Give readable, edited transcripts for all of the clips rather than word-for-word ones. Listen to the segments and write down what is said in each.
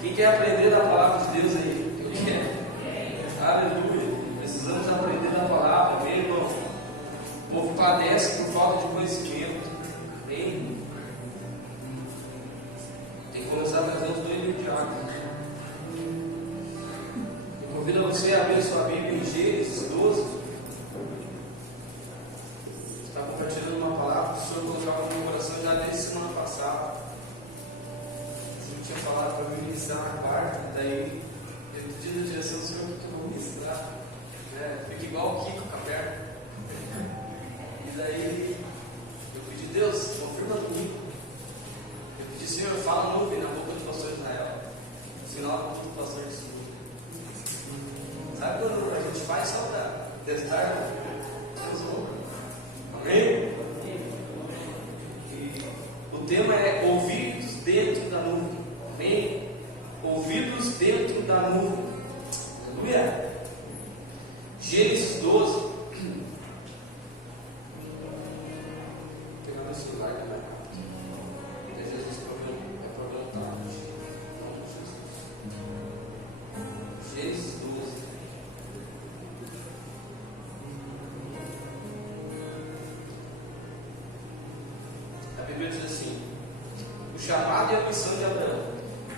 Quem quer aprender da palavra de Deus aí? Eu quero. Aleluia. Precisamos aprender da palavra, amém, irmão? O povo padece por falta de conhecimento. Amém? Tem que começar a trazer os dois livros de água. Eu convido você a abrir sua Bíblia em Gênesis 12. Está compartilhando uma palavra que o Senhor colocava no meu coração já desde semana passada. Eu tinha falado para me ministrar na quarta, daí eu pedi a direção do Senhor que eu vou ministrar. Fica igual o Kiko com a perna. E daí eu pedi, Deus, confirma comigo. Eu pedi, Senhor, fala nuvem na boca do pastor Israel. Sinal da boca do pastor de Sul. Sabe quando a gente faz só para testar? Deus ouve. Amém? E o tema é ouvidos dentro da nuvem. Amém? Ouvidos dentro da nuvem. Aleluia. Gênesis 12. Vou pegar meu celular que é mais rápido. Às vezes esse problema é problema tarde. Gênesis 12. A Bíblia diz assim: o chamado e a missão de Abraão.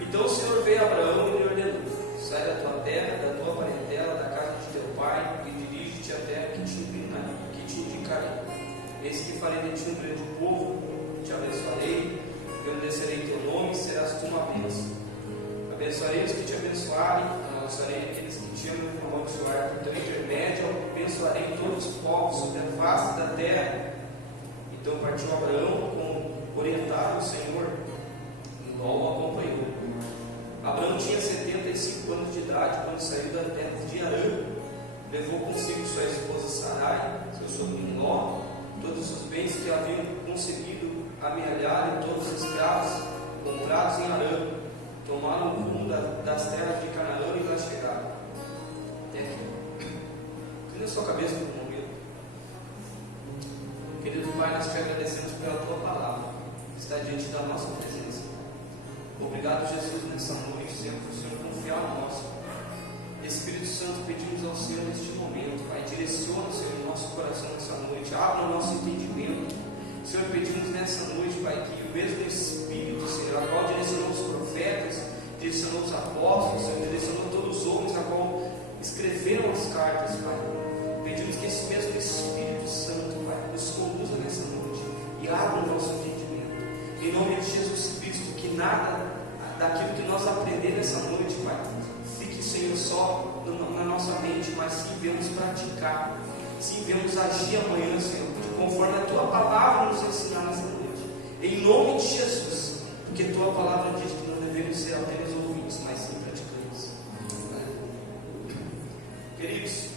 Então o Senhor veio a Abraão e lhe ordenou: sai da tua terra, da tua parentela, da casa de teu pai, e dirige-te à terra que te indicarei. Eis que farei de ti um grande povo, te abençoarei, engrandecerei teu nome, serás tu uma bênção. Abençoarei os que te abençoarem, amaldiçoarei aqueles que te amaldiçoarem. Por teu intermédio, abençoarei todos os povos sobre a face da terra. Então partiu Abraão com orientado o Senhor, e logo o acompanhou. Abraão tinha 75 anos de idade quando saiu da terra de Arã. Levou consigo sua esposa Sarai, seu sobrinho Ló, todos os bens que haviam conseguido amealhar e todos os escravos comprados em Arã. Tomaram o rumo das terras de Canaã e lá chegaram. Até aqui. Inclina sua cabeça por um momento. Querido Pai, nós te agradecemos pela tua palavra que está diante da nossa presença. Obrigado, Jesus, nessa noite, Senhor, por o Senhor confiar em nós. Espírito Santo, pedimos ao Senhor neste momento, Pai, direciona, Senhor, o nosso coração nessa noite, abra o nosso entendimento. Senhor, pedimos nessa noite, Pai, que o mesmo Espírito, Senhor, a qual direcionou os profetas, direcionou os apóstolos, Senhor, direcionou todos os homens, a qual escreveram as cartas, Pai. Pedimos que esse mesmo Espírito Santo, Pai, nos conduza nessa noite e abra o nosso entendimento. Em nome de Jesus Cristo, que nada daquilo que nós aprendemos nessa noite, Pai, fique, Senhor, só na nossa mente, mas sim vemos praticar, sim vemos agir amanhã, Senhor, conforme a tua palavra nos ensinar nessa noite. Em nome de Jesus, porque tua palavra diz que não devemos ser apenas ouvintes, mas sim praticantes. Queridos,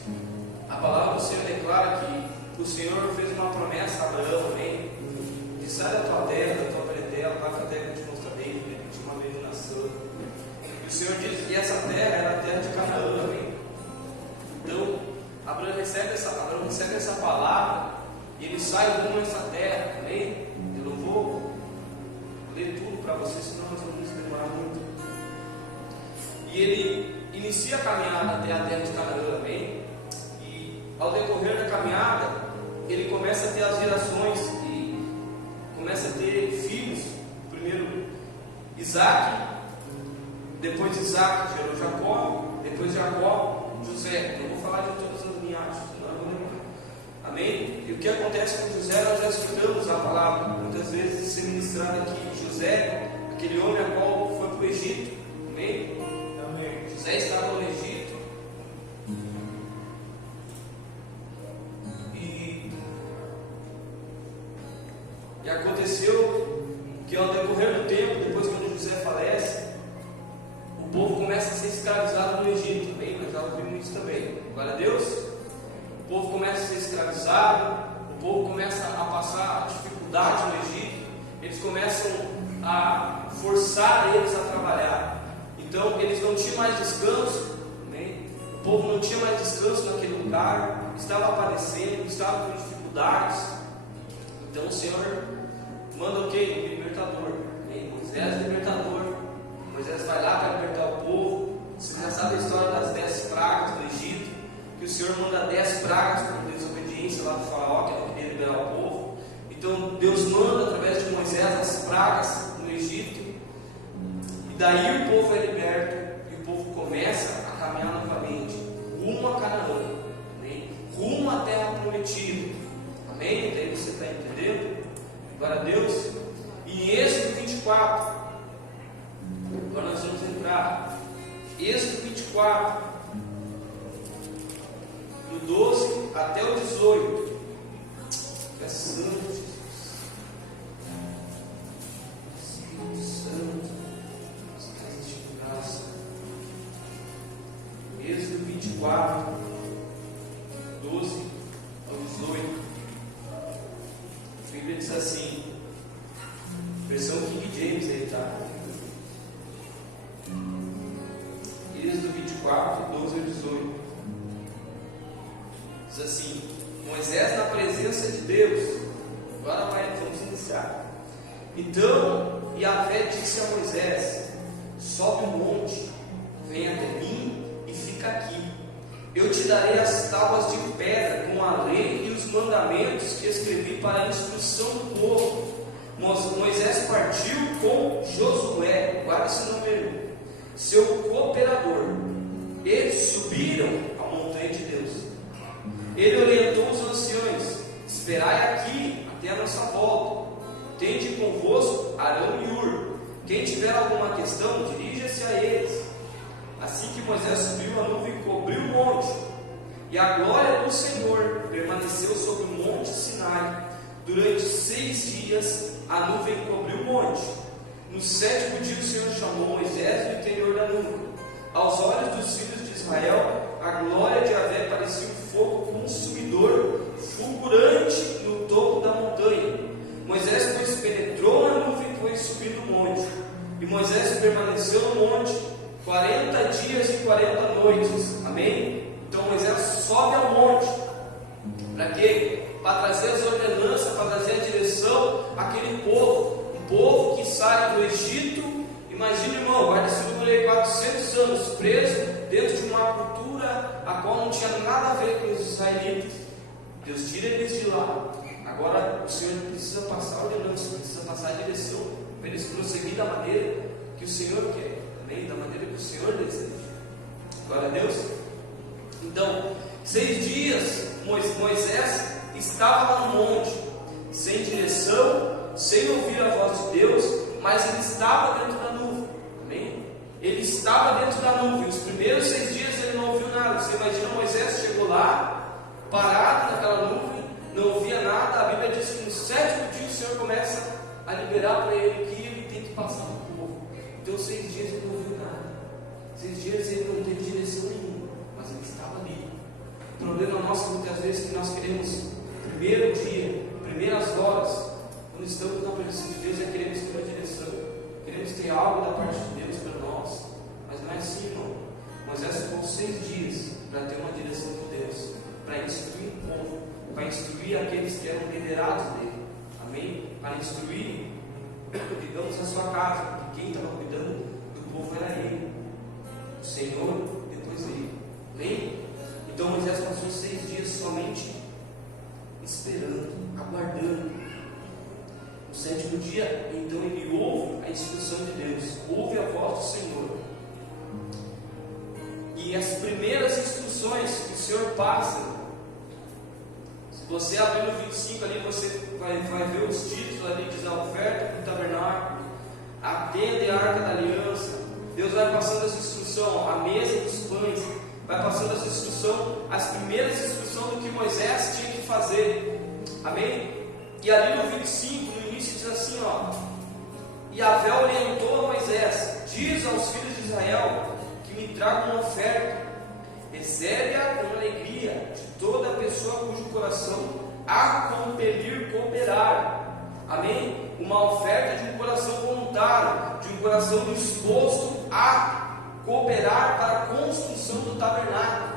a palavra do Senhor declara que o Senhor fez uma promessa a Abraão, amém? De sai da tua terra, da tua parentela, vai para a terra que eu te mostrarei, de uma vez nação. E o Senhor diz que essa terra era a terra de Canaã, amém? Então, Abraão recebe essa palavra e ele sai rumo a essa terra, amém? Eu não vou ler tudo para vocês, senão nós vamos demorar muito. E ele inicia a caminhada até a terra de Canaã, amém? E ao decorrer da caminhada, ele começa a ter as gerações e começa a ter filhos. Primeiro Isaac, depois de Isaac gerou Jacó, depois de Jacó, José. Não vou falar de todas as linhagens, senão eu vou lembrar. Amém? E o que acontece com José, nós já escutamos a palavra muitas vezes ser ministrada aqui. José, aquele homem a qual foi para o Egito. Amém? Amém. José estava no Egito. E aconteceu que ao decorrer do tempo, depois quando José falece, o povo começa a ser escravizado no Egito. Amém? Nós já ouvimos isso também. Glória a Deus. O povo começa a ser escravizado, o povo começa a passar dificuldade no Egito, eles começam a forçar eles a trabalhar. Então eles não tinham mais descanso, amém? O povo não tinha mais descanso naquele lugar, estava padecendo, estava com dificuldades. Então o Senhor manda o quê? Um libertador, amém? Moisés libertador. Moisés vai lá para libertar daí o povo é liberto e o povo começa a caminhar novamente rumo a Canaã, amém? Rumo à terra prometida, amém? Daí você está entendendo? Glória a Deus. Em Êxodo 24, agora nós vamos entrar, Êxodo 24, do 12 até o 18. É Santo Jesus, Espírito Santo, de graça. Êxodo 24, 12 ao 18. A Bíblia diz assim, versão King James aí, tá? Êxodo 24, 12 ao 18. Diz assim: Moisés na presença de Deus. Agora vamos iniciar. Então Yahvé disse a Moisés: sobe o monte, vem até mim e fica aqui. Eu te darei as tábuas de pedra com a lei e os mandamentos que escrevi para a instrução do povo. Moisés partiu com Josué, guarda esse número, seu cooperador. Eles subiram a montanha de Deus. Ele orientou os anciões: esperai aqui até a nossa volta. Tende convosco Arão e Hur. Quem tiver alguma questão, dirija-se a eles. Assim que Moisés subiu, a nuvem cobriu o monte, e a glória do Senhor permaneceu sobre o monte Sinai. Durante 6 dias a nuvem cobriu o monte. No 7º dia o Senhor chamou Moisés do interior da nuvem. Aos olhos dos filhos de Israel, a glória de Yahvé parecia um fogo consumidor, fulgurante no topo da montanha. Moisés, pois, penetrou na nuvem e foi subindo o monte. E Moisés permaneceu no monte 40 dias e 40 noites. Amém? Então Moisés sobe ao monte. Para quê? Para trazer as ordenanças, para trazer a direção àquele povo. Um povo que sai do Egito. Imagina, irmão, guarda esse número aí, 400 anos preso dentro de uma cultura a qual não tinha nada a ver com os israelitas. Deus tira eles de lá. Agora o Senhor precisa passar a ordenança, precisa passar a direção para eles prosseguir da maneira que o Senhor quer, também da maneira que o Senhor deseja. Glória a Deus. Então, 6 dias Moisés estava lá no monte, sem direção, sem ouvir a voz de Deus, mas ele estava dentro da nuvem. Amém? Ele estava dentro da nuvem. Os primeiros 6 dias ele não ouviu nada. Você imagina, Moisés chegou lá, parado naquela nuvem, não ouvia nada. A Bíblia diz que no 7º dia o Senhor começa a liberar para ele que ele tem que passar para o povo. Então 6 dias ele não ouviu nada. 6 dias ele não teve direção nenhuma, mas ele estava ali. O problema nosso muitas vezes é que nós queremos primeiro dia, primeiras horas, quando estamos na presença de Deus, é queremos ter uma direção, queremos ter algo da parte de Deus para nós, mas não é assim, irmão. Moisés ficou 6 dias para ter uma direção de Deus, para instruir o povo, para instruir aqueles que eram liderados dele, amém? Para instruir, digamos, a sua casa, porque quem estava cuidando do povo era ele, o Senhor, depois ele, amém? Então Moisés passou 6 dias somente esperando, aguardando. No 7º dia, então ele ouve a instrução de Deus, ouve a voz do Senhor. E as primeiras instruções que o Senhor passa, se você abrir no 25 ali, você vai ver os títulos ali, diz a oferta para o tabernáculo, a tenda e a arca da aliança. Deus vai passando as instruções, a mesa dos pães, vai passando as instruções, as primeiras instruções do que Moisés tinha que fazer, amém? E ali no 25, no início diz assim, ó: Yahvé orientou a Moisés: diz aos filhos de Israel que me tragam uma oferta, recebe-a com alegria de toda pessoa cujo coração a compelir cooperar, amém? Uma oferta de um coração voluntário, de um coração disposto a cooperar para a construção do tabernáculo,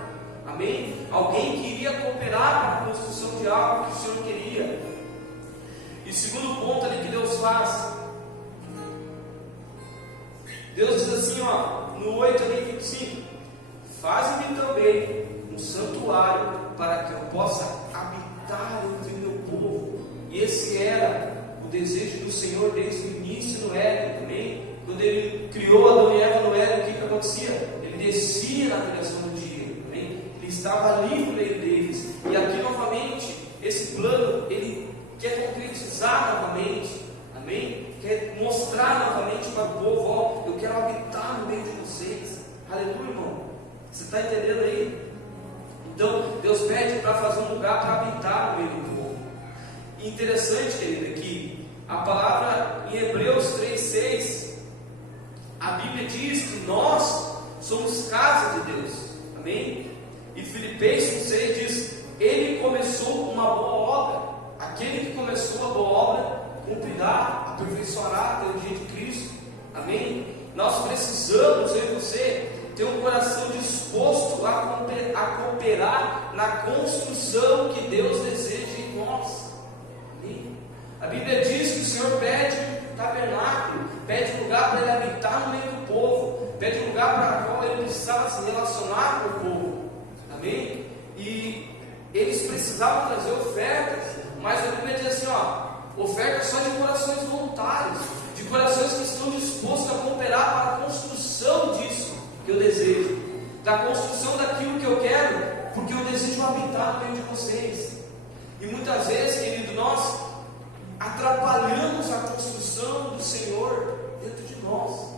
amém? Alguém que iria cooperar para a construção de algo que o Senhor queria. E segundo ponto ali que Deus faz, Deus diz assim, ó, no 8 ali, 25: faz-me também um santuário para que eu possa habitar entre o meu povo. E esse era o desejo do Senhor desde o início no Éden, amém? Quando ele criou Adão e Eva no Éden, o que acontecia? Ele descia na criação do dia, amém? Ele estava ali no meio deles, e aqui novamente, esse plano, ele quer concretizar novamente, amém? Quer mostrar novamente para o povo, ó, eu quero habitar no meio de vocês, aleluia, irmão, você está entendendo aí? Então, Deus pede para fazer um lugar para habitar no meio do povo. E interessante, querido, aqui, a palavra em Hebreus 3,6, a Bíblia diz que nós somos casa de Deus, amém? E Filipenses 1,6 diz, Ele começou uma boa obra, aquele que começou a boa obra, cumprirá, aperfeiçoará até o dia de Cristo, amém? Nós precisamos, eu e você, ter um coração disposto a cooperar na construção que Deus deseja em nós, amém? A Bíblia diz que o Senhor pede um tabernáculo, pede lugar para Ele habitar no meio do povo, pede lugar para o qual Ele precisava se relacionar com o povo, amém? E eles precisavam trazer ofertas, mas a Bíblia diz assim, ó, ofertas só de corações voluntários, de corações que estão dispostos a cooperar para a construção disso que eu desejo, da construção daquilo que eu quero, porque eu desejo habitar no meio de vocês. E muitas vezes, querido, nós atrapalhamos a construção do Senhor dentro de nós,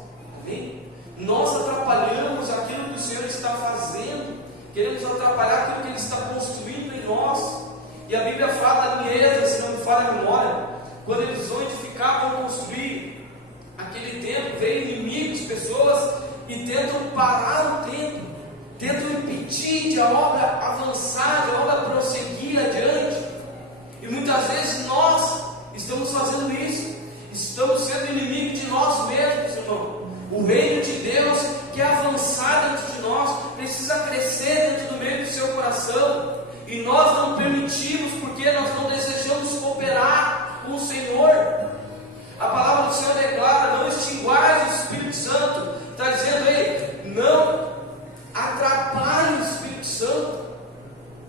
amém? Nós atrapalhamos aquilo que o Senhor está fazendo, queremos atrapalhar aquilo que Ele está construindo em nós. E a Bíblia fala em Êxodo, se não me falha a memória, quando eles vão edificar, vão construir aquele templo, veio inimigos, pessoas, e tentam parar o templo, tentam impedir de a obra avançar, de a obra prosseguir adiante. E muitas vezes nós estamos fazendo isso, estamos sendo inimigos de nós mesmos, irmão. O reino de Deus quer avançar dentro de nós, precisa crescer dentro do meio do seu coração, e nós não permitimos, porque nós não desejamos cooperar com o Senhor. A palavra do Senhor declara, não extinguais o Espírito Santo, está dizendo aí, não atrapalhe o Espírito Santo.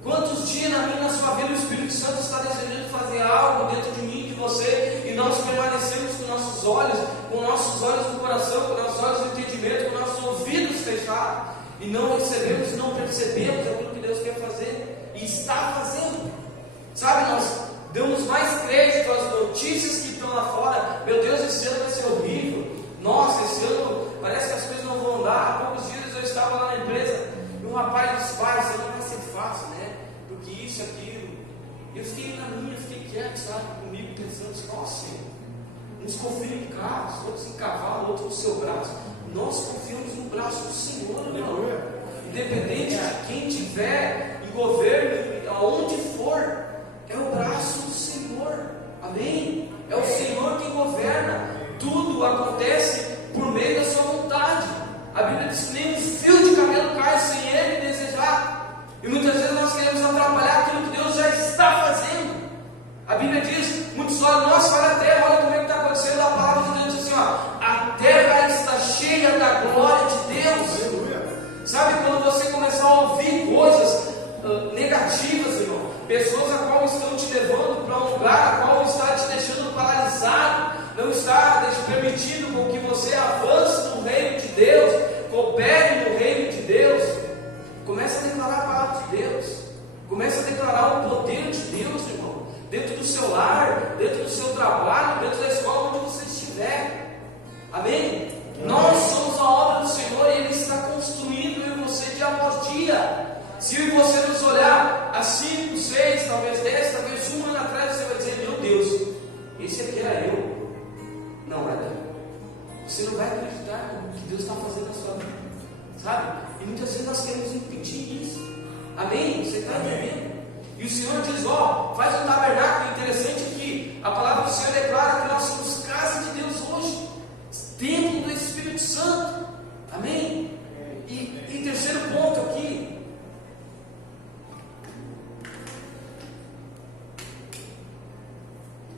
Quantos dias na minha e na sua vida o Espírito Santo está desejando fazer algo dentro de mim, de você, e nós permanecemos com nossos olhos do coração, com nossos olhos do entendimento, com nossos ouvidos fechados, e não recebemos, não percebemos aquilo que Deus quer fazer, e está fazendo, sabe? Nós damos mais crédito às notícias que estão lá fora. Meu Deus, esse ano vai ser horrível, nossa, esse ano parece que as coisas não vão andar. Há poucos dias eu estava lá na empresa, e um rapaz disse, pai, esse ano não vai ser fácil, né? Porque isso, aquilo. E eu fiquei na minha, fiquei quieto, sabe, comigo, pensando assim, nossa, uns confiam em carros, outros em cavalo, outros no seu braço. Nós confiamos no braço do Senhor, irmão. Independente de quem tiver em governo, aonde for, é o braço do Senhor, amém? É o Senhor quem governa. Tudo acontece por meio da sua vontade. A Bíblia diz que nem um fio de cabelo cai sem Ele desejar. E muitas vezes nós queremos atrapalhar aquilo que Deus já está fazendo. A Bíblia diz, muitos olham, nossa, olha a terra, olha como é que está acontecendo. A palavra de Deus diz assim, ó, a terra está cheia da glória de Deus. Sabe, quando você começar a ouvir coisas negativas, irmão, pessoas a qual estão te levando para um lugar a qual está te deixando paralisado, não está permitindo com que você avance no reino de Deus, coopere no reino de Deus, comece a declarar a palavra de Deus, comece a declarar o poder de Deus, irmão, dentro do seu lar, dentro do seu trabalho, dentro da escola, onde você estiver, amém? Nós somos a obra do Senhor e Ele está construindo eu e você dia após dia. Se eu e você nos olhar há 5, 6, talvez 10, talvez um ano atrás, você vai dizer, meu Deus, esse aqui era eu. Não era. Você não vai acreditar no que Deus está fazendo na sua vida, sabe? E muitas vezes nós queremos impedir isso, amém? Você está entendendo? E o Senhor diz, ó, faz um tabernáculo. Interessante que a palavra do Senhor declara que nós somos casa de Deus hoje, templo do Espírito Santo, amém? E terceiro ponto aqui,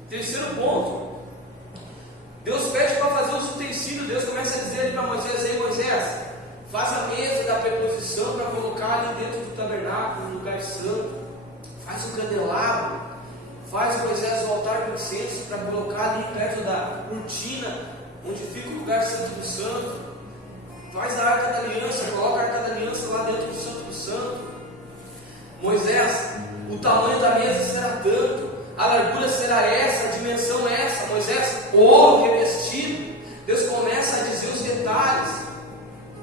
terceiro ponto, Deus pede para fazer os utensílios. Deus começa a dizer para Moisés, ei Moisés, faz a mesa da preposição para colocar ali dentro do tabernáculo, no lugar santo, faz o candelabro, faz Moisés o altar do incenso para colocar ali perto da cortina, onde fica o lugar santo do santo. Faz a arca da aliança, coloca a arca da aliança lá dentro do santo do santo. Moisés, o tamanho da mesa será tanto, a largura será essa, a dimensão essa. Moisés, ouro revestido. Deus começa a dizer os detalhes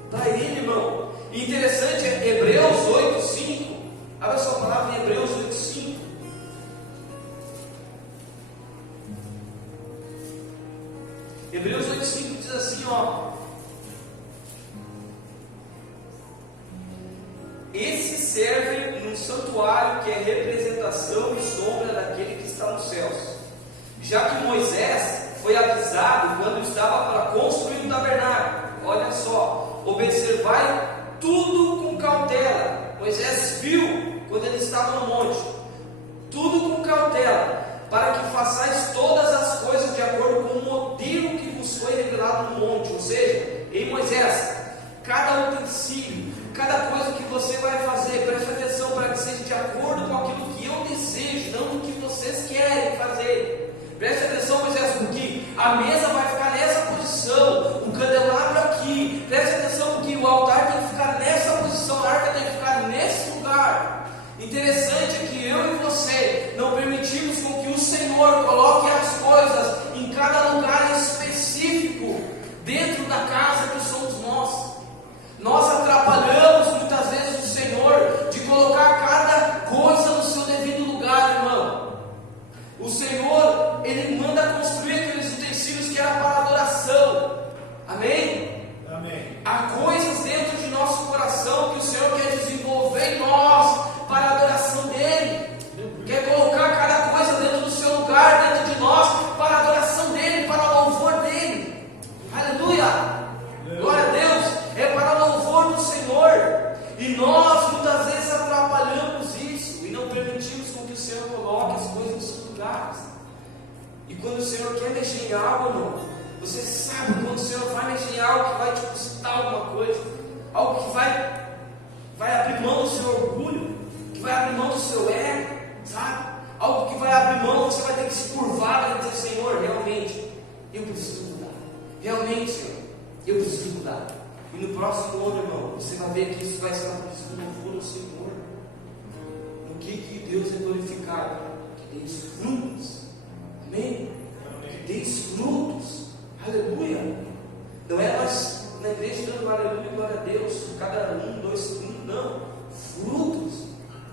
para ele, irmão. E interessante é Hebreus 8:5. Abra sua palavra em Hebreus 8:5. Hebreus 8:5 diz assim, ó: esse serve num santuário que é representação e sombra daquele que está nos céus, já que Moisés foi avisado quando estava para construir o tabernáculo. Olha só, observai tudo com cautela. Moisés viu quando ele estava no monte, tudo com cautela, para que façais todas as coisas de acordo com o modelo que vos foi revelado no monte. Ou seja, em Moisés, cada utensílio, cada coisa que você vai fazer, preste atenção para que seja de acordo com aquilo que eu desejo, não o que vocês querem fazer. Preste atenção, Moisés, porque a mesa vai ficar nessa posição, o candelabro aqui. Preste atenção, porque o altar tem que ficar nessa posição, a arca tem que ficar nesse lugar. Interessante é que eu e você não permitimos com que o Senhor coloque as coisas em cada lugar específico dentro da casa que somos nós. Nós atrapalhamos muitas vezes o Senhor de colocar cada coisa no seu devido lugar, irmão. O Senhor, Ele manda construir aqueles utensílios que era para adoração. Amém? Amém. Há coisas dentro de nosso coração que o Senhor quer desenvolver em nós para a adoração dEle. Quer colocar cada coisa dentro do seu lugar, dentro de nós, para a adoração dEle, para o louvor dEle. Aleluia! Glória a Deus! É para o louvor do Senhor. E nós muitas vezes atrapalhamos isso e não permitimos com que o Senhor coloque as coisas nos seus lugares. E quando o Senhor quer mexer em algo, irmão, você sabe quando o Senhor vai mexer em algo que vai te custar alguma coisa, algo que vai abrir mão do seu orgulho, que vai abrir mão do seu ego, sabe? Algo que vai abrir mão, você vai ter que se curvar e dizer: Senhor, realmente, eu preciso mudar. Realmente, Senhor, eu preciso mudar. E no próximo ano, irmão, você vai ver que isso vai ser uma coisa de louvor ao Senhor. No que Deus é glorificado? Que deis frutos. Amém? Que deis frutos. Aleluia. Não é nós na igreja dando aleluia e glória a Deus, cada 1, 2 segundos, não. Frutos.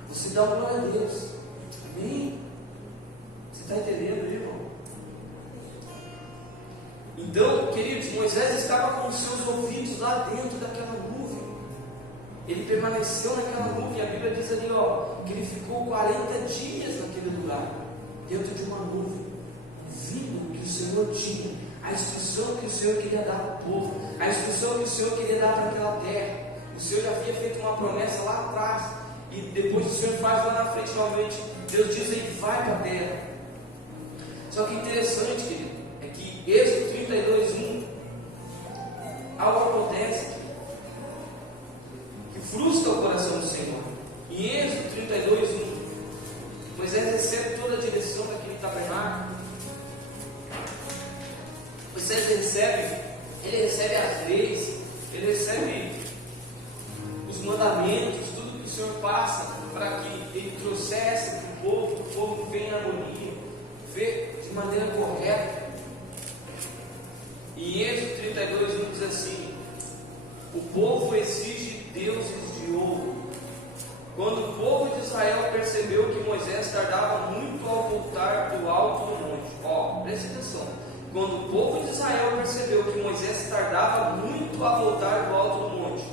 Você dá glória a Deus. Amém? Você está entendendo, irmão? Então, queridos, Moisés estava com os seus ouvidos lá dentro daquela nuvem. Ele permaneceu naquela nuvem. A Bíblia diz ali, que ele ficou 40 dias naquele lugar, dentro de uma nuvem, ouvindo o que o Senhor tinha, a instrução que o Senhor queria dar para o povo, a instrução que o Senhor queria dar para aquela terra. O Senhor já havia feito uma promessa lá atrás, e depois o Senhor faz lá na frente novamente. Deus diz aí: vai para a terra. Só que interessante, querido, é que Êxodo 32:1, algo acontece que frustra o coração do Senhor. Em Êxodo 32:1, Moisés recebe toda a direção daquele tabernáculo. Moisés recebe as leis, ele recebe os mandamentos, tudo que o Senhor passa para que ele trouxesse para o povo venha em harmonia, vê de maneira correta. E em Êxodo 32:1 diz assim: o povo exige deuses de ouro. Quando o povo de Israel percebeu que Moisés tardava muito ao voltar do alto do monte, preste atenção. Quando o povo de Israel percebeu que Moisés tardava muito a voltar do alto do monte.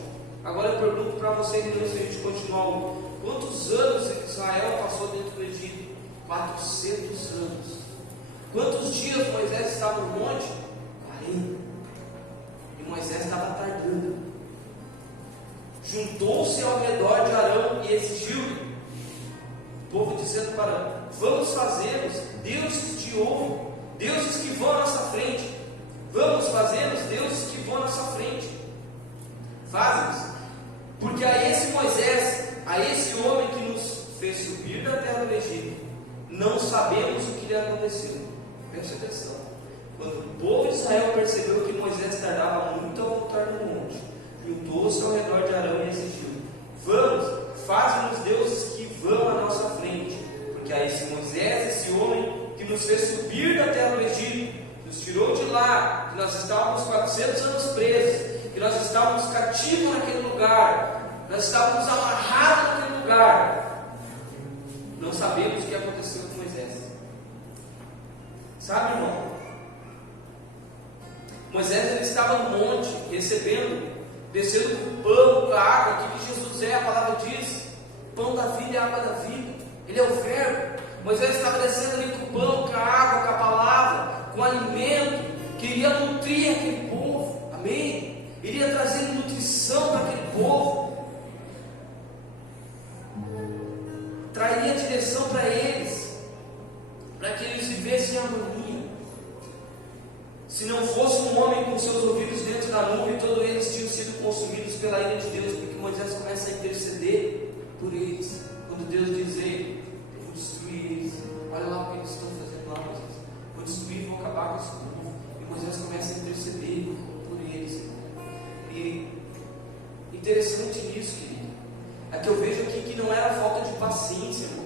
Agora eu pergunto para vocês, antes de a gente continuar, quantos anos Israel passou dentro do Egito? 400 anos. Quantos dias Moisés estava no monte? 40. E Moisés estava tardando. Juntou-se ao redor de Arão e exigiu-lhe, o povo dizendo para Arão: vamos fazê-los deuses de ouro, deuses que vão à nossa frente. Vamos fazê-los deuses que vão à nossa frente. Faz-nos, porque a esse Moisés, a esse homem que nos fez subir da terra do Egito, não sabemos o que lhe aconteceu. Preste atenção. Quando o povo de Israel percebeu que Moisés tardava muito a voltar do monte, juntou-se ao redor de Arão e exigiu: vamos, faze-nos deuses que vão à nossa frente, porque a esse Moisés, esse homem que nos fez subir da terra do Egito, nos tirou de lá, que nós estávamos 400 anos presos, que nós estávamos cativos naquele lugar, nós estávamos amarrados naquele lugar. Não sabemos o que aconteceu com Moisés. Sabe, irmão? Moisés, ele estava no monte, recebendo, descendo com o pão, com a água, aquilo que Jesus é, a palavra diz, pão da vida e água da vida. Ele é o verbo. Moisés estava descendo ali com o pão, com a água, com a palavra, com o alimento, que iria nutrir aquele povo, amém? Iria trazer nutrição para aquele povo, traria direção para eles, para que eles vivessem em harmonia. Se não fosse um homem com seus ouvidos dentro da nuvem, todos eles tinham sido consumidos pela ira de Deus, porque Moisés começa a interceder por eles. Quando Deus diz: ei, eu vou destruir eles, olha lá o que eles estão fazendo lá, Moisés, vou destruir e vou acabar com esse povo. E Moisés começa a interceder por eles. E interessante nisso, querido, é que eu vejo aqui que não era falta de paciência, irmão,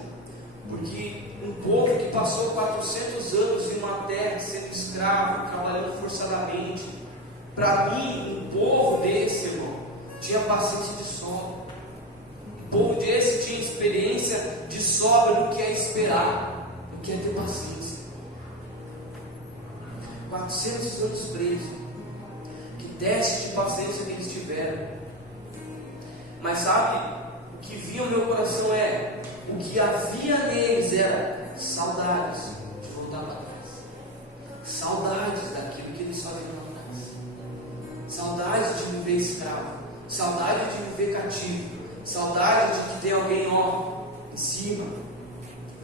porque um povo que passou 400 anos em uma terra sendo escravo, trabalhando forçadamente, para mim, um povo desse, irmão, tinha paciência de sobra. Um povo desse tinha experiência de sobra no que é esperar, no que é ter paciência. 400 anos presos, que teste de paciência que eles tiveram. Mas sabe, o que vinha ao meu coração é, o que havia neles era saudades de voltar para trás, saudades daquilo que eles só viram lá atrás, saudades de viver escravo, saudade de viver cativo, saudade de que tem alguém em cima,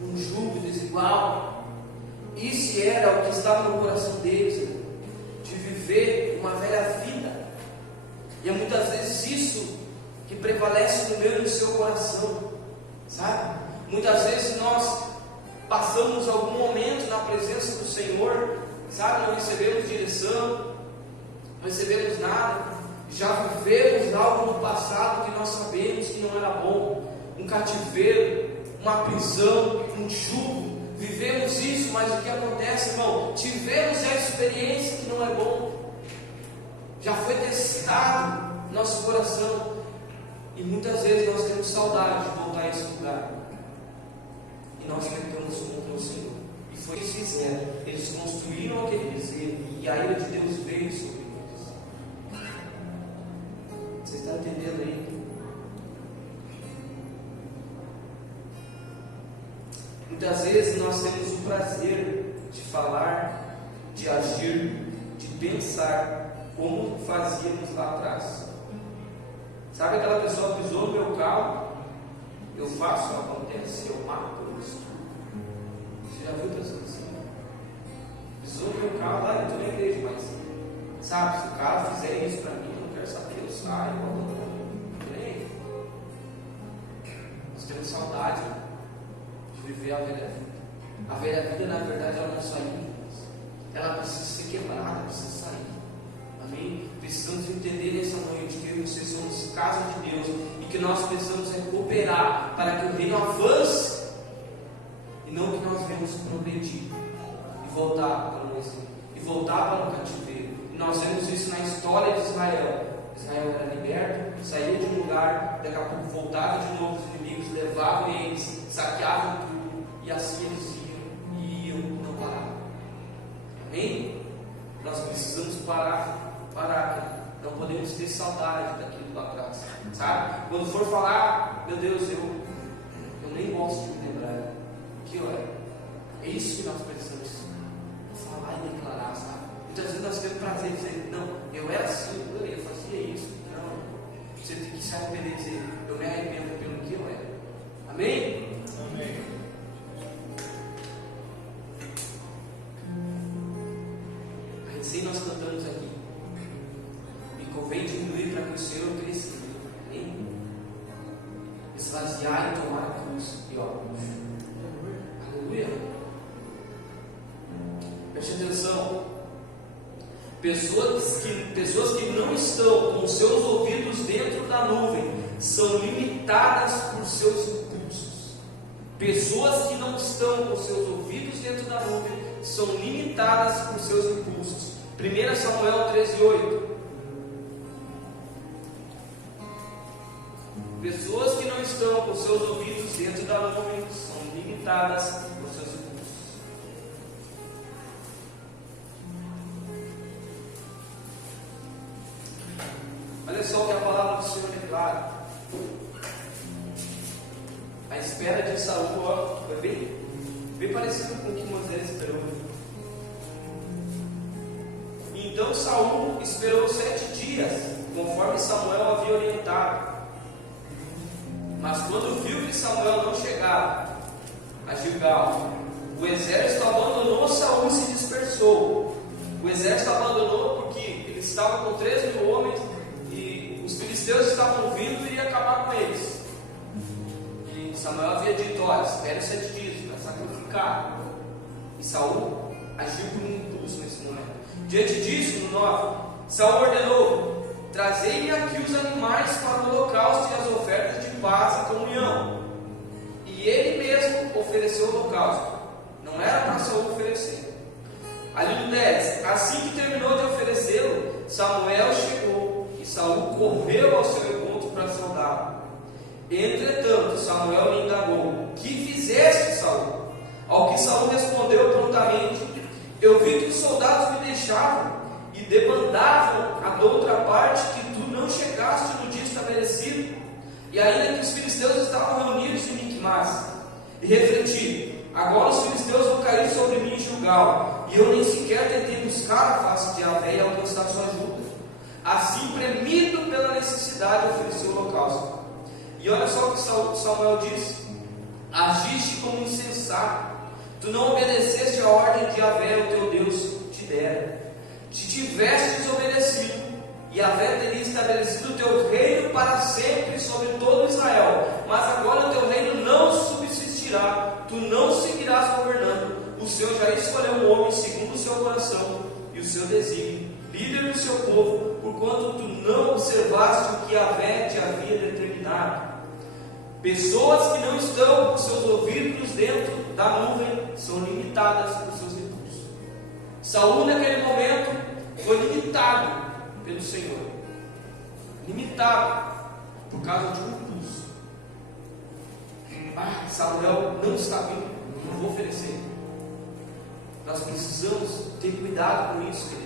um jugo desigual. Isso era o que estava no coração deles, de viver uma velha vida. E é muitas vezes isso que prevalece no meu e no seu coração, sabe? Muitas vezes nós passamos algum momento na presença do Senhor, sabe? Não recebemos direção, não recebemos nada, já vivemos algo no passado que nós sabemos que não era bom, um cativeiro, uma prisão, um jugo. Vivemos isso, mas o que acontece, irmão? Tivemos a experiência que não é bom, já foi testado nosso coração, e muitas vezes nós temos saudade de voltar a esse lugar, e nós pecamos contra o Senhor. E foi isso que fizeram. Eles construíram aquele bezerro, e a ira de Deus veio sobre eles. Você está entendendo aí? Muitas vezes nós temos o prazer de falar, de agir, de pensar como fazíamos lá atrás. Sabe aquela pessoa que pisou no meu carro? Eu faço, acontece, eu mato, eu destruo. Você já viu pessoas assim? Pisou no meu carro, lá eu estou na igreja, mas sabe, se o cara fizer isso para mim, eu não quero saber, eu saio, eu abandono. Nós temos saudade de viver a velha vida. A velha vida, na verdade, ela não sai, ela precisa ser quebrada, precisa sair. Amém? Precisamos entender nessa noite que eu e você somos casa de Deus e que nós precisamos cooperar para que o reino avance e não que nós venhamos progredir e voltar para o exílio e voltar para o cativeiro. E nós vemos isso na história de Israel. Israel era liberto, saía de um lugar, daqui a pouco voltava de novo os inimigos, levavam eles, saqueavam tudo, e assim eles iam e iam, não paravam. Amém? Nós precisamos parar, não podemos ter saudade daquilo lá atrás, sabe? Quando for falar, meu Deus, eu nem gosto de me lembrar, que é isso que nós precisamos falar e declarar, sabe? Muitas vezes nós temos prazer em dizer, não, eu era assim, eu fazia isso. Não, você tem que se arrepender e dizer, eu me arrependo pelo que eu era. Amém? Amém. Assim nós cantamos aqui. Me convém diminuir para que o Senhor cresça. Amém? Esvaziar e tomar a cruz e ó. Aleluia. Preste atenção. Pessoas que não estão com seus ouvidos dentro da nuvem são limitadas por seus impulsos. Pessoas que não estão com seus ouvidos dentro da nuvem são limitadas por seus impulsos. 1 Samuel 13:8. Pessoas que não estão com seus ouvidos dentro da nuvem são limitadas por seus impulsos. Olha só o que a palavra do Senhor declara. A espera de Saul, ó, foi bem parecido com o que Moisés esperou. Então Saul esperou 7 dias, conforme Samuel havia orientado. Mas quando viu que Samuel não chegava a Gilgal, o exército abandonou Saul e se dispersou. O exército abandonou porque ele estava com 3.000 homens e os filisteus estavam vindo e ia acabar com eles. E Samuel havia dito: olha, espere 7 dias para sacrificar. E Saul agiu por um impulso nesse momento. Diante disso, no 9, Saul ordenou: trazei-me aqui os animais para o holocausto e as ofertas de paz e comunhão. E ele mesmo ofereceu o holocausto. Não era para Saul oferecer. Ali no 10, assim que terminou de oferecê-lo, Samuel chegou e Saul correu ao seu encontro para saudá-lo. Entretanto, Samuel lhe indagou: que fizeste, Saul? Ao que Saul respondeu prontamente: eu vi que os soldados me deixavam e debandavam a da outra parte, que tu não chegaste no dia estabelecido, e ainda que os filisteus estavam reunidos em Miquimás. E refleti: agora os filisteus vão cair sobre mim em Gilgal, e eu nem sequer tentei buscar a face de Yahvé e alcançar sua ajuda. Assim, premido pela necessidade, ofereceu o holocausto. E olha só o que Samuel diz: agiste como insensato, tu não obedeceste a ordem de Yahvé, o teu Deus, te dera. Se tivestes obedecido, Yahvé teria estabelecido o teu reino para sempre sobre todo Israel. Mas agora o teu reino não subsistirá, tu não seguirás governando. O Senhor já escolheu um homem segundo o seu coração e o seu desígnio, líder do seu povo, porquanto tu não observaste o que Yahvé te havia determinado. Pessoas que não estão com seus ouvidos dentro da nuvem são limitadas por seus impulsos. Saul, naquele momento, foi limitado pelo Senhor, limitado por causa de um impulso. Samuel não está vindo, não vou oferecer. Nós precisamos ter cuidado com isso, querido.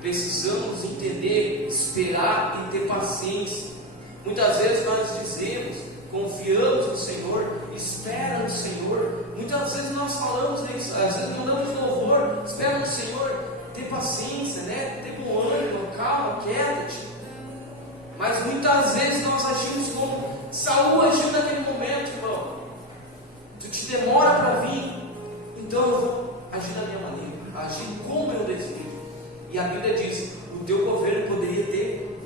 Precisamos entender, esperar e ter paciência. Muitas vezes nós dizemos: confiamos no Senhor, espera no Senhor. Muitas vezes nós falamos isso, às vezes mandamos louvor: espera no Senhor, ter paciência, né? Ter bom ânimo, calma, quieta-te. Mas muitas vezes nós agimos como Saul agiu naquele momento, irmão. Tu te demora para vir, então eu vou agir da minha maneira, agir como eu desejo. E a Bíblia diz: o teu governo poderia ter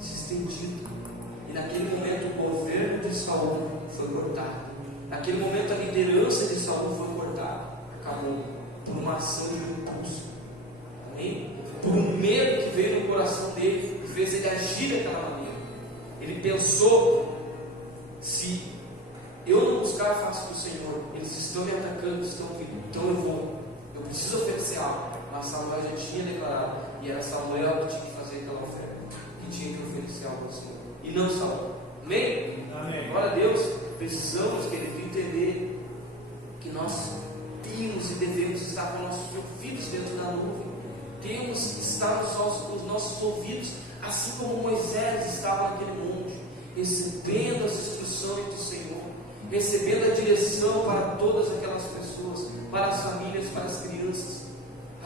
se estendido. E naquele momento o governo de Saul foi cortado. Naquele momento a liderança de Saul foi cortada. Acabou por uma ação de impulso. Amém? Por um medo que veio no coração dele e fez ele agir daquela maneira. Ele pensou: se eu não buscar a face do Senhor, eles estão me atacando, estão vindo, então eu preciso oferecer algo. Mas Samuel já tinha declarado, e era Samuel que tinha que fazer aquela oferta, que tinha que oferecer algo ao Senhor, e não Saul. Amém? Amém. Glória a Deus. Precisamos, querido, entender que nós temos e devemos estar com nossos ouvidos dentro da nuvem. Temos que estar com os nossos ouvidos, assim como Moisés estava naquele monte, recebendo as instruções do Senhor, recebendo a direção para todas aquelas pessoas, para as famílias, para as crianças.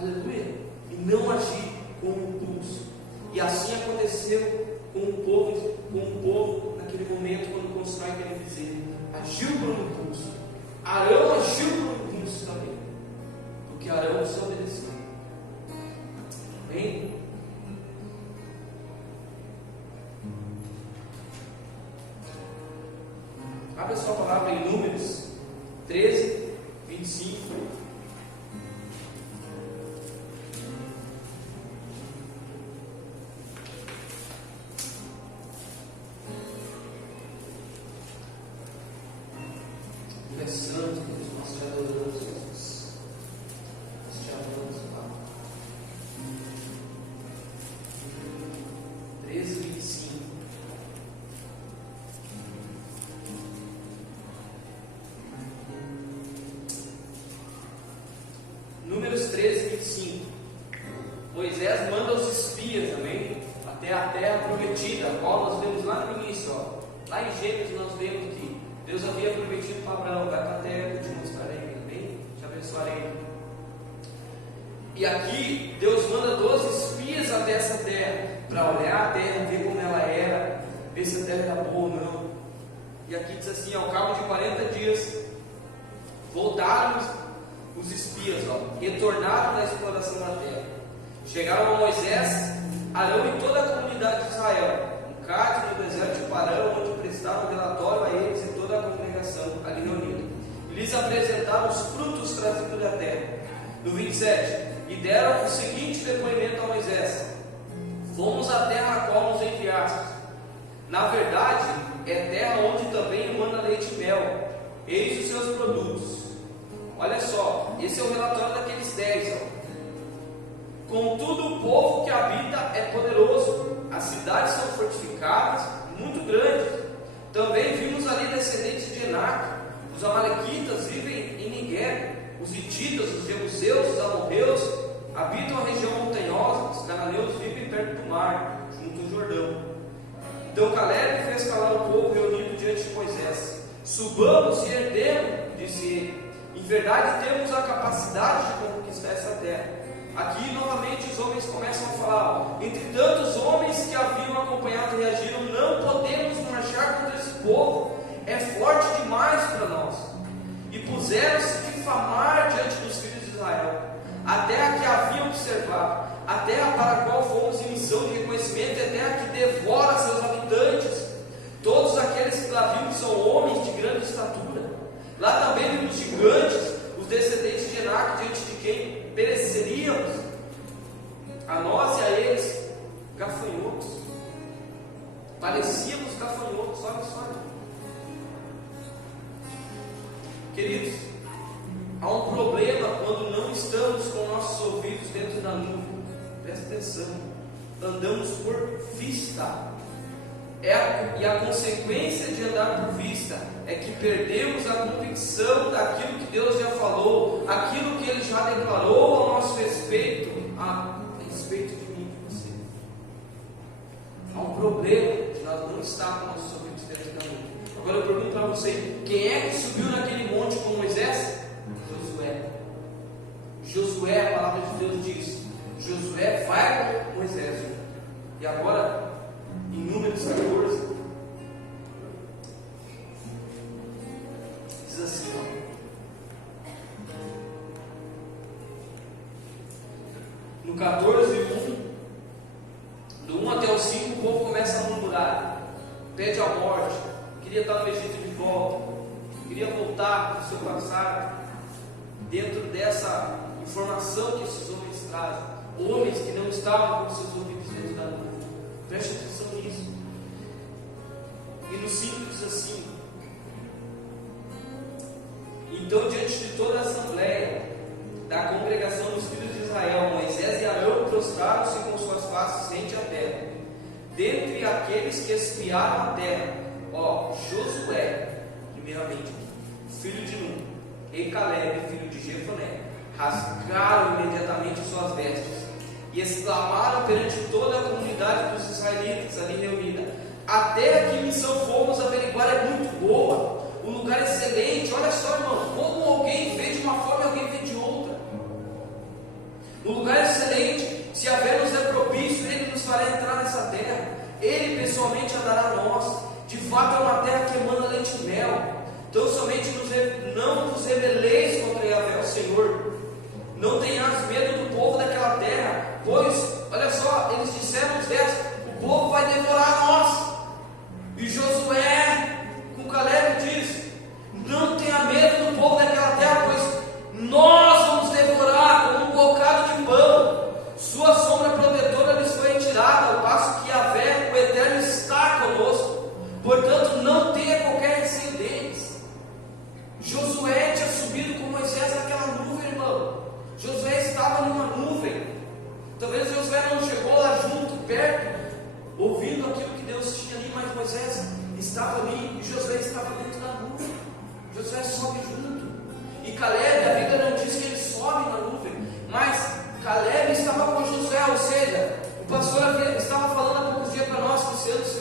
Aleluia. E não agir com impulso. E assim aconteceu com o povo naquele momento, quando constrói aquele bezerro. Agiu por um impulso. Arão agiu por um impulso também, porque Arão se obedeceu. Amém? Abre a sua palavra em Números 13, 25. prometida, a qual nós vemos lá no início, lá em Gênesis nós vemos que Deus havia prometido para Abraão: vai para a terra que eu te mostrarei, amém? Te abençoarei. E aqui Deus manda 12 espias até essa terra, para olhar a terra, ver como ela era, ver se a terra era boa ou não. E aqui diz assim: ao cabo de 40 dias, voltaram os espias, retornaram da exploração da terra. Chegaram a Moisés, Arão e toda a comunidade de Israel, no Cádiz, no deserto de Parã, onde prestaram relatório a eles e toda a congregação ali reunida. E lhes apresentaram os frutos trazidos da terra. No 27, e deram o seguinte depoimento a Moisés: fomos à terra a qual nos enviastes. Na verdade, é terra onde também emana leite e mel. Eis os seus produtos. Olha só, esse é o relatório daqueles 10. Contudo, o povo que habita é poderoso. As cidades são fortificadas, muito grandes. Também vimos ali descendentes de Enac. Os amalequitas vivem em Negueb. Os hititas, os jebuseus, os amorreus habitam a região montanhosa. Os cananeus vivem perto do mar, junto ao Jordão. Então Caleb fez calar o povo reunido diante de Moisés. Subamos e herdemos, disse ele. Em verdade temos a capacidade de conquistar essa terra. Aqui novamente os homens começam a falar: entre tantos homens que haviam acompanhado e reagiram, não podemos marchar contra esse povo, é forte demais para nós. E puseram-se difamar diante dos filhos de Israel a terra que haviam observado, a terra para a qual fomos em missão de reconhecimento, é a terra que devora seus habitantes, todos aqueles que lá vimos são homens de grande estatura. Lá também vimos gigantes, os descendentes de Enac, diante de quem pereceríamos, a nós e a eles, gafanhotos. Parecíamos gafanhotos, olha só. Queridos, há um problema quando não estamos com nossos ouvidos dentro da nuvem. Presta atenção, andamos por vista. E a consequência de andar por vista é que perdemos a convicção daquilo que Deus já falou, aquilo que Ele já declarou ao nosso respeito, a respeito de mim e de você. Há um problema de nós não estar com nossos ouvidos dentro da nuvem. Agora eu pergunto para você: quem é que subiu naquele monte com Moisés? Josué. Josué, a palavra de Deus diz: Josué vai com Moisés. E agora, em Números 14, diz assim: no 14:1, do 1 até o 5, o povo começa a murmurar, pede a morte, queria estar no Egito de volta, queria voltar para o seu passado. Dentro dessa informação que esses homens trazem, homens que não estavam com seus ouvidos dentro da nuvem, preste atenção nisso. E no 5 diz assim: então, diante de toda a assembleia da congregação dos filhos de Israel, Moisés e Arão prostraram-se com suas faces rente à terra. Dentre aqueles que espiaram a terra, Josué, primeiramente, filho de Nun, e Caleb, filho de Jefoné, rasgaram imediatamente suas vestes e exclamaram perante toda a comunidade dos israelitas ali reunida: a terra que missão fomos averiguar é muito boa, um lugar excelente. Olha só, irmão, como alguém vê de uma forma e alguém vê de outra. Um lugar excelente, se haver-nos é propício, Ele nos fará entrar nessa terra, Ele pessoalmente andará a nós. De fato é uma terra que emana leite e mel. Então somente não vos rebeleis contra Yahvé, o Senhor. Não tenhas medo do povo daquela terra, pois, olha só, eles disseram os 10: o povo vai devorar nós. E Josué com Caleb diz: não tenha medo do povo daquela terra, pois nós vamos devorar como um bocado de pão. Sua sombra protetora lhes foi retirada, ao passo que Yahvé, o Eterno, está conosco. Portanto, não tenha qualquer receio deles. Josué tinha subido com Moisés naquela nuvem, irmão. Josué estava numa nuvem. Talvez Josué não chegou lá junto, perto, ouvindo aquilo que Deus tinha ali, mas Moisés estava ali e Josué estava dentro da nuvem. Josué sobe junto. E Caleb, a Bíblia não diz que ele sobe na nuvem, mas Caleb estava com Josué, ou seja, o pastor estava falando há poucos dias para nós, cristianos,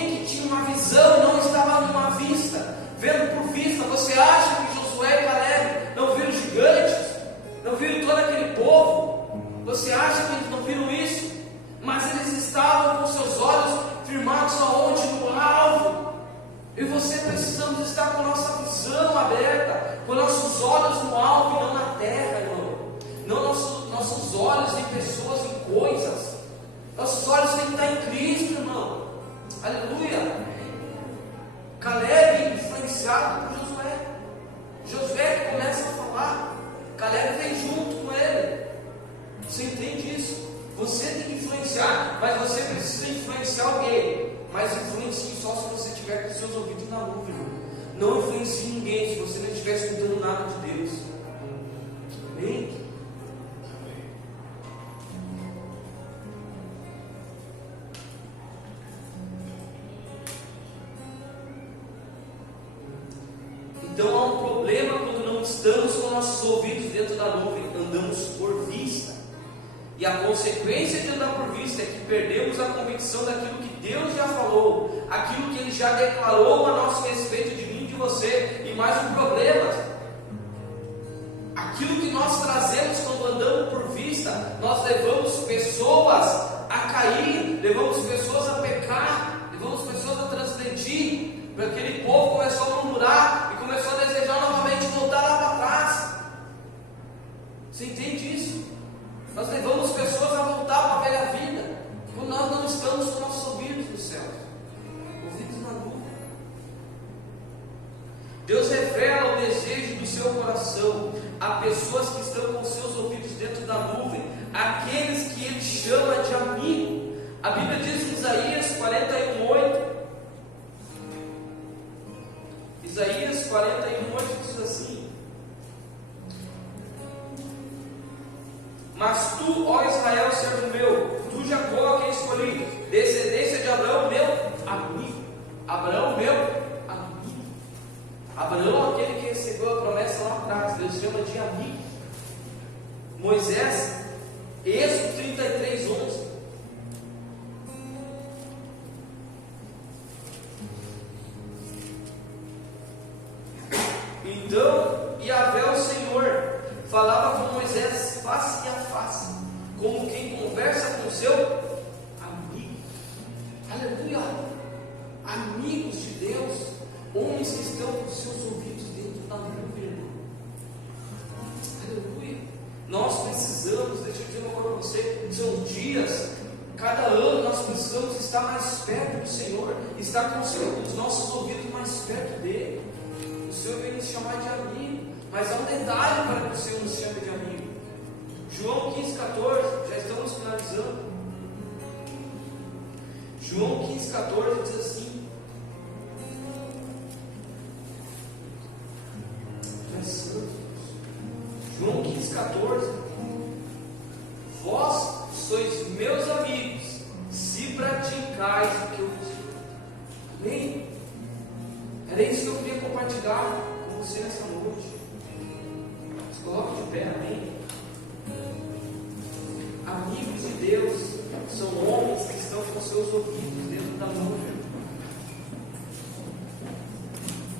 alguém que tinha uma visão e não estava numa vista, vendo por vista. Você acha que Josué e Caleb não viram gigantes? Não viram todo aquele povo? Você acha que eles não viram isso? Mas eles estavam com seus olhos firmados aonde? No alvo. Eu e você precisamos estar com a nossa visão aberta, com nossos olhos no alvo e não na terra, irmão. Não nossos olhos em pessoas, em coisas. Nossos olhos têm que estar em Cristo, irmão. Aleluia. Caleb influenciado por Josué. Josué que começa a falar, Caleb vem junto com ele. Você entende isso? Você tem que influenciar, mas você precisa influenciar alguém. Mas influencie só se você tiver com seus ouvidos na nuvem. Não influencie ninguém se você não estiver escutando nada de Deus. Amém? Então há um problema quando não estamos com nossos ouvidos dentro da nuvem, andamos por vista. E a consequência de andar por vista é que perdemos a convicção daquilo que Deus já falou, aquilo que Ele já declarou a nosso respeito de mim e de você. E mais um problema, aquilo que nós trazemos quando andamos por vista, nós levamos pessoas a cair, levamos pessoas a pecar, levamos pessoas a transgredir. Aquele povo começou a murmurar e começou a desejar novamente voltar lá para trás. Você entende isso? Nós levamos pessoas a voltar para a velha vida, quando nós não estamos com nossos ouvidos no céu, ouvidos na nuvem. Deus revela o desejo do seu coração a pessoas que estão com seus ouvidos dentro da nuvem, aqueles que Ele chama de amigo. A Bíblia diz em Isaías 41:8, Isaías 41:8 diz assim: mas tu, ó Israel, servo meu, tu Jacó, a quem escolhi, descendência de Abraão, meu amigo. Abraão, meu amigo. Abraão, aquele que recebeu a promessa lá atrás, Deus chama de amigo. Moisés, Êxodo 33:11. Então, Yahvé, o Senhor, falava com Moisés face a face, como quem conversa com seu amigo. Aleluia! Amigos de Deus, homens que estão com seus ouvidos dentro da nuvem, irmão. Aleluia! Nós precisamos, deixa eu dizer uma coisa para você, são dias, cada ano nós precisamos estar mais perto do Senhor, estar com os nossos ouvidos mais perto dele. O Senhor vem nos chamar de amigo, mas há um detalhe para que o Senhor nos chame de amigo. João 15:14, já estamos finalizando. João 15:14 diz assim: João 15:14, vós sois meus amigos, se praticais o que eu vos digo. Amém? Era isso que eu queria compartilhar com você nessa noite. Se coloque de pé, amém? Amigos de Deus são homens que estão com seus ouvidos dentro da nuvem.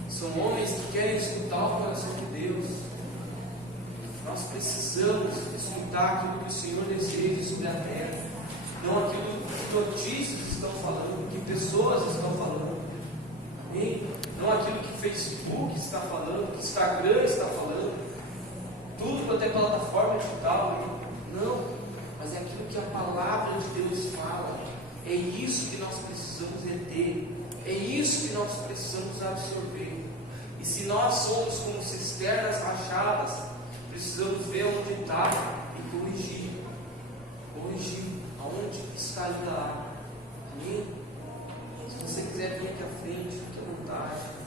São homens que querem escutar o coração de Deus. Nós precisamos escutar aquilo que o Senhor deseja sobre a terra, não aquilo que notícias estão falando, que pessoas estão falando. Amém? Não aquilo que o Facebook está falando, que o Instagram está falando, tudo quanto é plataforma digital. Não, mas é aquilo que a palavra de Deus fala. É isso que nós precisamos reter, é isso que nós precisamos absorver. E se nós somos como cisternas rachadas, precisamos ver onde está e corrigir. Corrigir aonde está ainda lá. Amém? Se você quiser vir aqui à frente, fique à vontade.